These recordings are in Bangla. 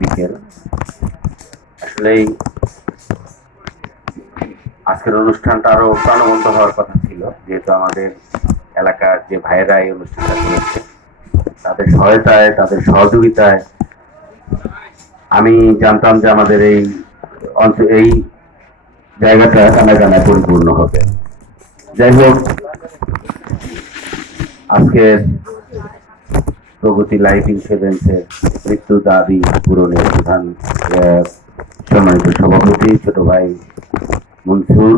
বিকেল আসলেই আজকের অনুষ্ঠানটা প্রাণবন্ত হওয়ার কথা ছিল, যেহেতু আমাদের এলাকার যে এই অনুষ্ঠানটা করেছে, তাদের সহায়তায়, তাদের সহযোগিতায় আমি জানতাম যে আমাদের এই অঞ্চল, এই জায়গাটা কানায় পরিপূর্ণ হবে। যাই হোক, আজকের প্রগতি লাইফ ইন্স্যুরেন্সের মৃত্যু দাবি পূরণের প্রধান সম্মানিত সভাপতি ছোট ভাই মনসুর।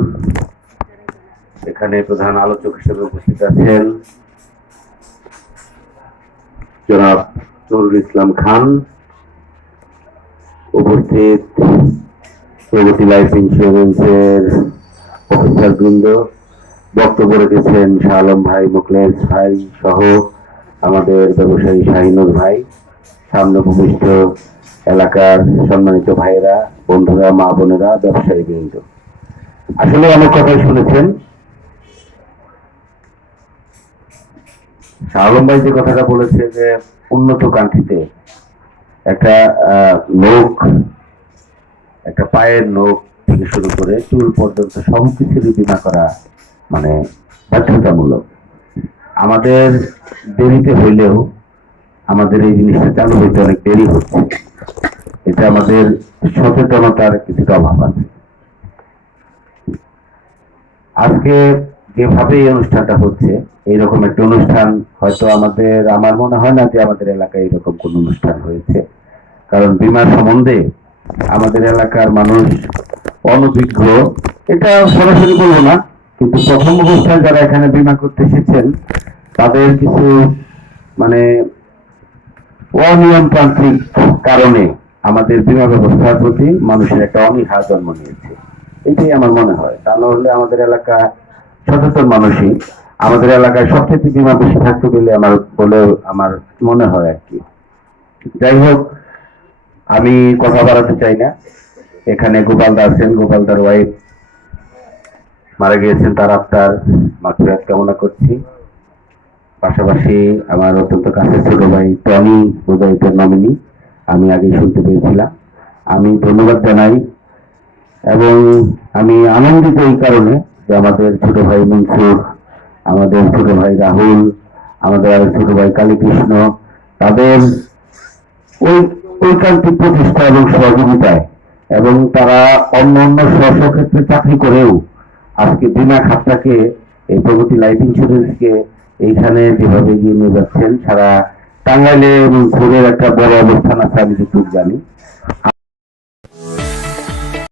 এখানে প্রধান আলোচক হিসেবে উপস্থিত আছেন জনাব নুরুল ইসলাম খান। উপস্থিত প্রগতি লাইফ ইন্স্যুরেন্সের অফিসার বৃন্দ বক্তব্য রেখেছেন শাহ আলম ভাই মুকলেশ ভাই সহ আমাদের ব্যবসায়ী শাহিনুর ভাই সামনে ভূমিষ্ঠ এলাকার সম্মানিত ভাইয়েরা, বন্ধুরা, মা বোনেরা, ব্যবসায়ী বৃন্দ। আসলে অনেক কথাই শুনেছেন। শাহ আলম ভাই যে কথাটা বলেছে যে, উন্নত কান্ট্রিতে একটা লোক একটা পায়ের নখ থেকে শুরু করে চুল পর্যন্ত সব কিছুরই বিমা করা মানে বাধ্যতামূলক। আমাদের দেরিতে হইলেও আমাদের এই জিনিসটা চালু হইতে অনেক দেরি হচ্ছে। এটা আমাদের সচেতনতার কিছুটা অভাব আছে। আজকে যেভাবে এই অনুষ্ঠানটা হচ্ছে, এইরকম একটা অনুষ্ঠান হয়তো আমাদের, আমার মনে হয় না যে আমাদের এলাকায় এরকম কোন অনুষ্ঠান হয়েছে। কারণ বিমা সম্বন্ধে আমাদের এলাকার মানুষ অনভিজ্ঞ, এটা সরাসরি বলব না। কিন্তু প্রথম অবস্থায় যারা এখানে বিমা করতে এসেছেন, তাদের কিছু মানে অনিয়মতান্ত্রিক কারণে আমাদের বিমা ব্যবস্থার প্রতি মানুষের একটা অনীহা জন্ম নিয়েছে। এটাই আমার মনে হয়। তা নাহলে আমাদের এলাকা সচেতন মানুষই। আমাদের এলাকায় সব সবচেয়ে বিমা বেশি থাকতে বলে আমার বলে আমার মনে হয় আর কি। যাই হোক, আমি কথা বাড়াতে চাই না। এখানে গোপালদা আছেন গোপালদার ওয়াইফ মারা গিয়েছেন তার আত্মার মাতৃহাত কামনা করছি। পাশাপাশি আমার অত্যন্ত কাছে ছোট ভাই টনি প্রদায়িতের নমিনি, আমি আগেই শুনতে পেয়েছিলাম। আমি ধন্যবাদ জানাই এবং আমি আনন্দিত এই কারণে যে আমাদের ছোট ভাই মনসুর, আমাদের ছোট ভাই রাহুল, আমাদের আরেক ছোট ভাই কালীকৃষ্ণ, তাদের ওই ঐকান্তিক প্রচেষ্টা এবং সহযোগিতায় এবং তারা অন্য অন্য স্ব ক্ষেত্রে চাকরি করেও আজকে বিনা খাতটাকে এই প্রগতি লাইফ ইন্স্যুরেন্সকে এইখানে যেভাবে এগিয়ে নিয়ে যাচ্ছেন, সারা টাঙ্গাইলে এবং একটা বড় অবস্থান আছে আমি যেটুকু জানি।